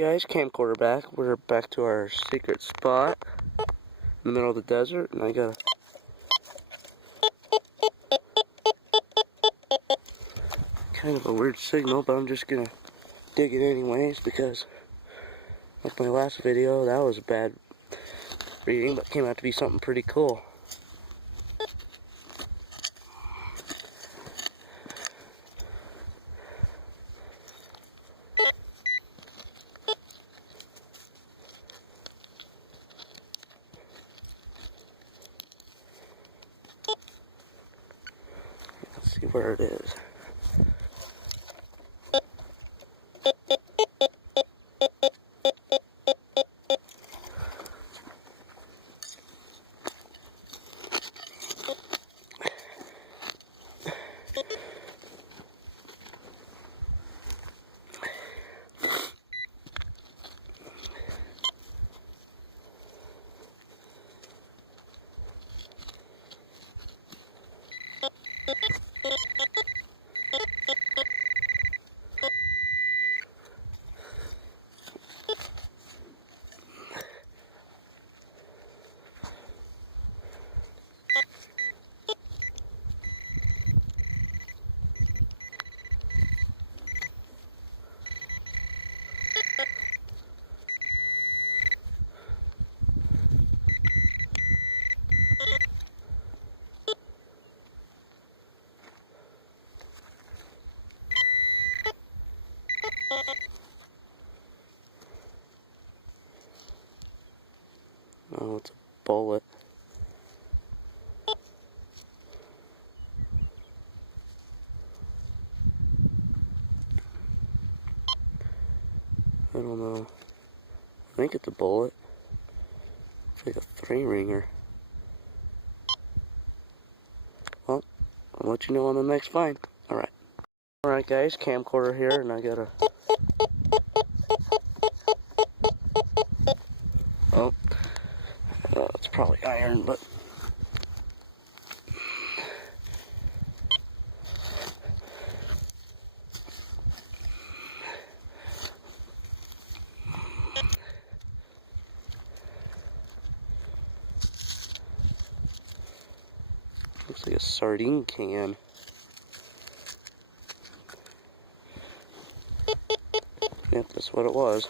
Guys, camcorder back. We're back to our secret spot in the middle of the desert, and I got kind of a weird signal, but I'm just gonna dig it anyways because, like my last video, that was a bad reading, but came out to be something pretty cool. Let's see where it is. Oh, it's a bullet. I don't know. I think it's a bullet. It's like a 3-ringer. Well, I'll let you know on the next find. Alright. Alright guys, camcorder here, and I got a... Oh. It's probably iron, but... Looks like a sardine can. Yep, that's what it was.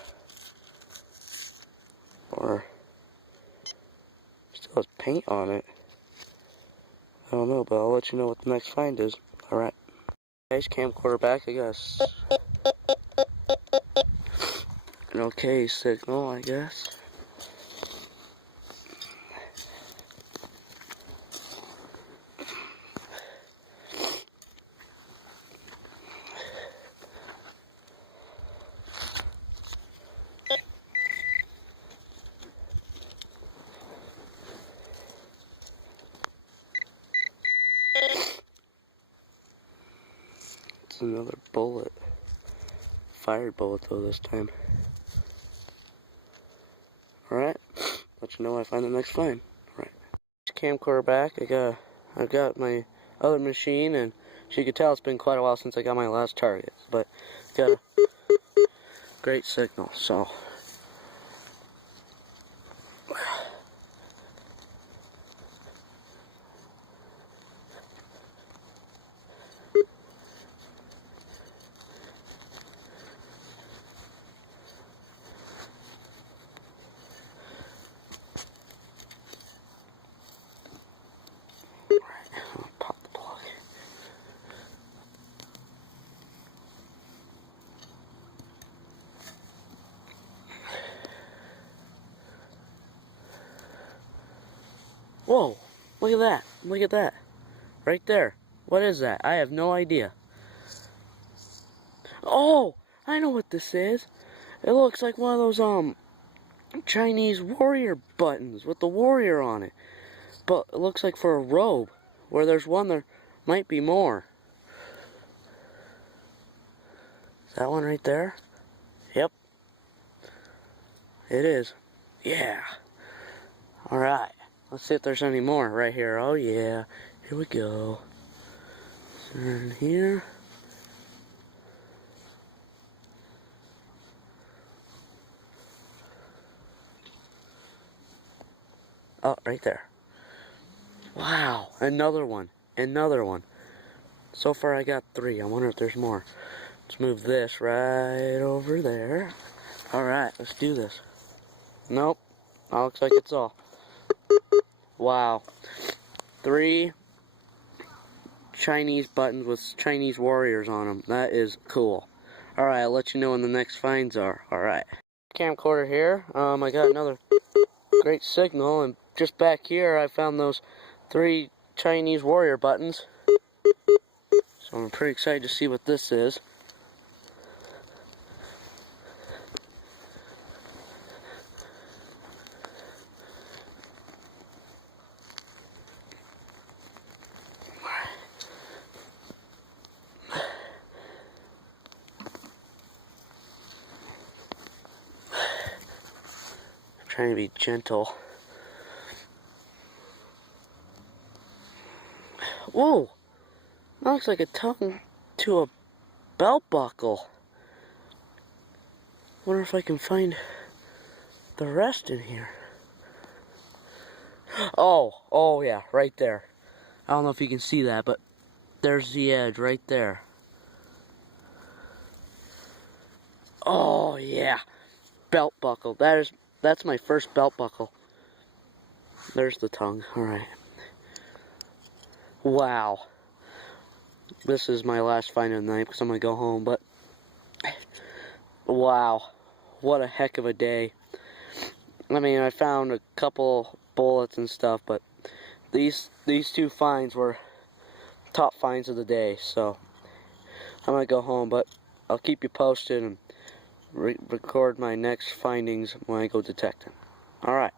Or still has paint on it. I don't know, but I'll let you know what the next find is. Alright. Guys, camcorder back. I got an okay signal, I guess. It's another bullet. Fired bullet though this time. Alright. Let you know when I find the next find. Alright. Camcorder back. I've got my other machine, and as you can tell it's been quite a while since I got my last target. But got a great signal, so whoa, look at that. Look at that. Right there. What is that? I have no idea. Oh, I know what this is. It looks like one of those, Chinese warrior buttons with the warrior on it. But it looks like for a robe. Where there's one, there might be more. Is that one right there? Yep. It is. Yeah. Alright. Let's see if there's any more right here. Oh yeah. Here we go. Turn here. Oh, right there. Wow, another one. Another one. So far I got 3. I wonder if there's more. Let's move this right over there. Alright, let's do this. Nope. Looks like it's all. Wow. 3 Chinese buttons with Chinese warriors on them. That is cool. Alright, I'll let you know when the next finds are. Alright. Camcorder here. I got another great signal, and just back here I found those 3 Chinese warrior buttons. So I'm pretty excited to see what this is. Trying to be gentle. Whoa! That looks like a tongue to a belt buckle. Wonder if I can find the rest in here. Oh yeah, right there. I don't know if you can see that, but there's the edge right there. Oh yeah, belt buckle. That's my first belt buckle. There's the tongue. All right. Wow. This is my last find of the night because I'm gonna go home. But wow, what a heck of a day. I mean, I found a couple bullets and stuff, but these 2 finds were top finds of the day. So I'm gonna go home, but I'll keep you posted and record my next findings when I go detecting. All right.